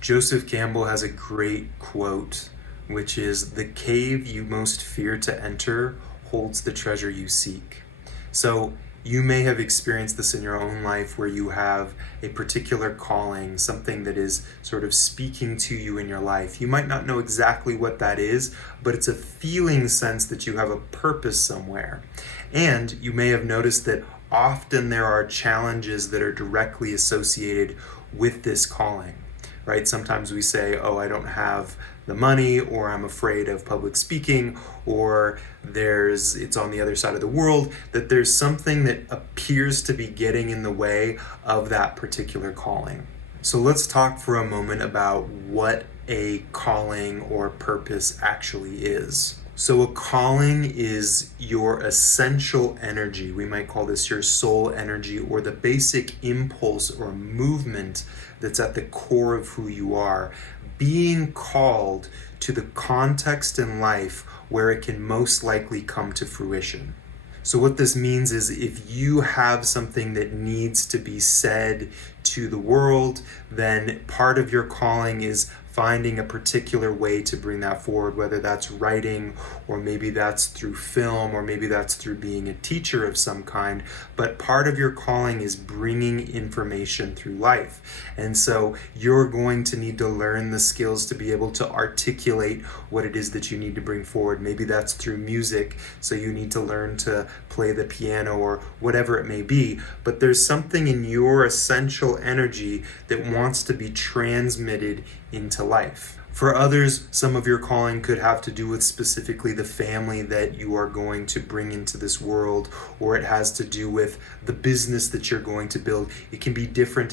Joseph Campbell has a great quote, which is, "The cave you most fear to enter holds the treasure you seek." So you may have experienced this in your own life where you have a particular calling, something that is sort of speaking to you in your life. You might not know exactly what that is, but it's a feeling sense that you have a purpose somewhere. And you may have noticed that often there are challenges that are directly associated with this calling. Right? Sometimes we say, oh, I don't have the money, or I'm afraid of public speaking, or it's on the other side of the world, that there's something that appears to be getting in the way of that particular calling. So let's talk for a moment about what a calling or purpose actually is. So a calling is your essential energy. We might call this your soul energy, or the basic impulse or movement that's at the core of who you are, being called to the context in life where it can most likely come to fruition. So what this means is, if you have something that needs to be said to the world, then part of your calling is finding a particular way to bring that forward, whether that's writing, or maybe that's through film, or maybe that's through being a teacher of some kind. But part of your calling is bringing information through life. And so you're going to need to learn the skills to be able to articulate what it is that you need to bring forward. Maybe that's through music, so you need to learn to play the piano or whatever it may be. But there's something in your essential energy that wants to be transmitted into life. For others, some of your calling could have to do with specifically the family that you are going to bring into this world, or it has to do with the business that you're going to build. It can be different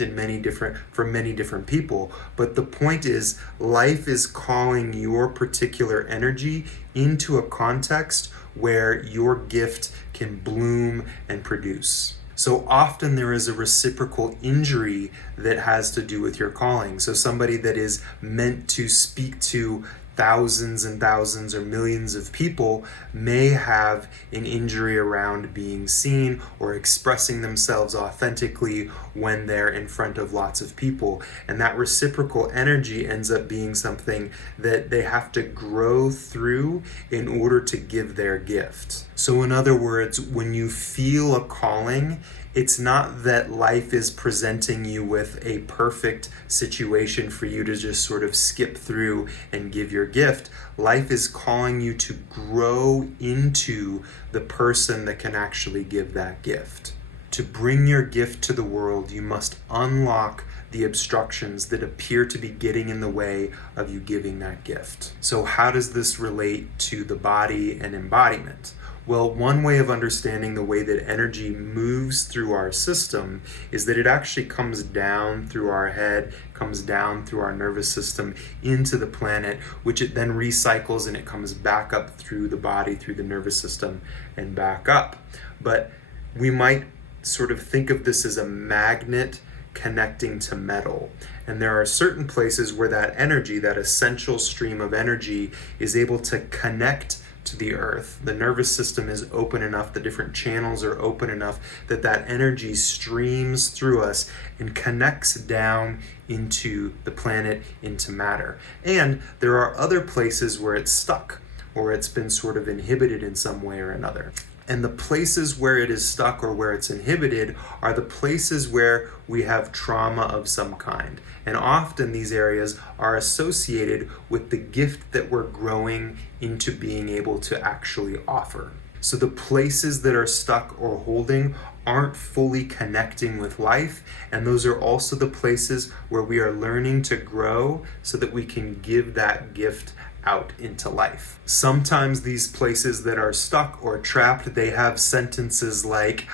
for many different people, but the point is, life is calling your particular energy into a context where your gift can bloom and produce. So often there is a reciprocal injury that has to do with your calling. So somebody that is meant to speak to thousands and thousands or millions of people may have an injury around being seen or expressing themselves authentically when they're in front of lots of people. And that reciprocal energy ends up being something that they have to grow through in order to give their gift. So in other words, when you feel a calling, it's not that life is presenting you with a perfect situation for you to just sort of skip through and give your gift. Life is calling you to grow into the person that can actually give that gift. To bring your gift to the world, you must unlock the obstructions that appear to be getting in the way of you giving that gift. So how does this relate to the body and embodiment? Well, one way of understanding the way that energy moves through our system is that it actually comes down through our head, comes down through our nervous system into the planet, which it then recycles, and it comes back up through the body, through the nervous system, and back up. But we might sort of think of this as a magnet connecting to metal. And there are certain places where that energy, that essential stream of energy, is able to connect to the earth. The nervous system is open enough, the different channels are open enough that that energy streams through us and connects down into the planet, into matter. And there are other places where it's stuck, or it's been sort of inhibited in some way or another. And the places where it is stuck or where it's inhibited are the places where we have trauma of some kind. And often these areas are associated with the gift that we're growing into being able to actually offer. So the places that are stuck or holding aren't fully connecting with life, and those are also the places where we are learning to grow so that we can give that gift out into life. Sometimes these places that are stuck or trapped, they have sentences like,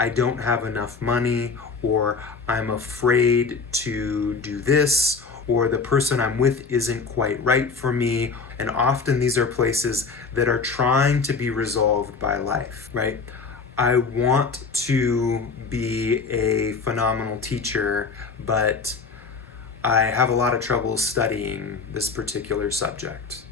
I don't have enough money, or I'm afraid to do this, or the person I'm with isn't quite right for me. And often these are places that are trying to be resolved by life, right? I want to be a phenomenal teacher, but I have a lot of trouble studying this particular subject.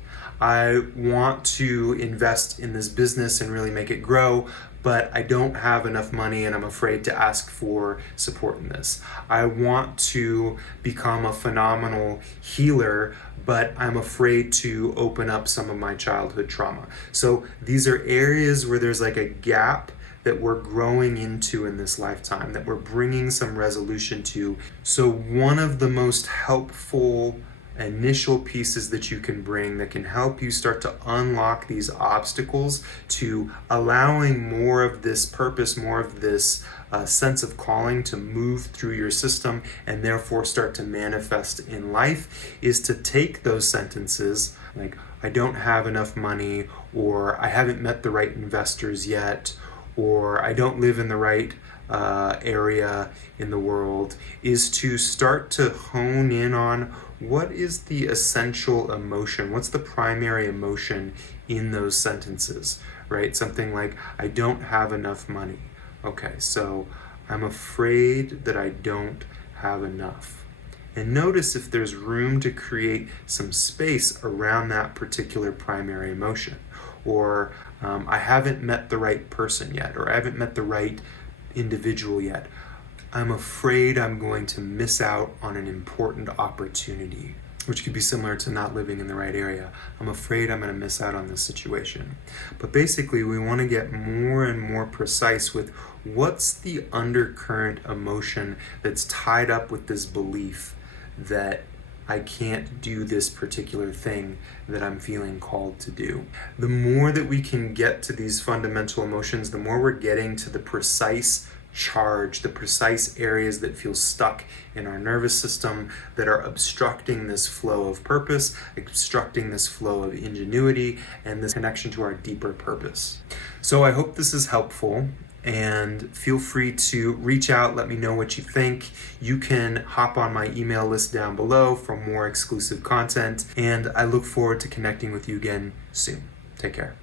I want to invest in this business and really make it grow, but I don't have enough money and I'm afraid to ask for support in this. I want to become a phenomenal healer, but I'm afraid to open up some of my childhood trauma. So these are areas where there's like a gap that we're growing into in this lifetime, that we're bringing some resolution to. So one of the most helpful initial pieces that you can bring that can help you start to unlock these obstacles to allowing more of this purpose, more of this sense of calling to move through your system and therefore start to manifest in life, is to take those sentences like, I don't have enough money, or I haven't met the right investors yet, or I don't live in the right area in the world, is to start to hone in on what is the essential emotion, what's the primary emotion in those sentences, right? Something like, I don't have enough money. Okay, so I'm afraid that I don't have enough. And notice if there's room to create some space around that particular primary emotion. Or I haven't met the right person yet, or I haven't met the right individual yet. I'm afraid I'm going to miss out on an important opportunity, which could be similar to not living in the right area. I'm afraid I'm going to miss out on this situation. But basically, we want to get more and more precise with what's the undercurrent emotion that's tied up with this belief that I can't do this particular thing that I'm feeling called to do. The more that we can get to these fundamental emotions, the more we're getting to the precise charge, the precise areas that feel stuck in our nervous system that are obstructing this flow of purpose, obstructing this flow of ingenuity, and this connection to our deeper purpose. So I hope this is helpful, and feel free to reach out, let me know what you think. You can hop on my email list down below for more exclusive content, and I look forward to connecting with you again soon. Take care.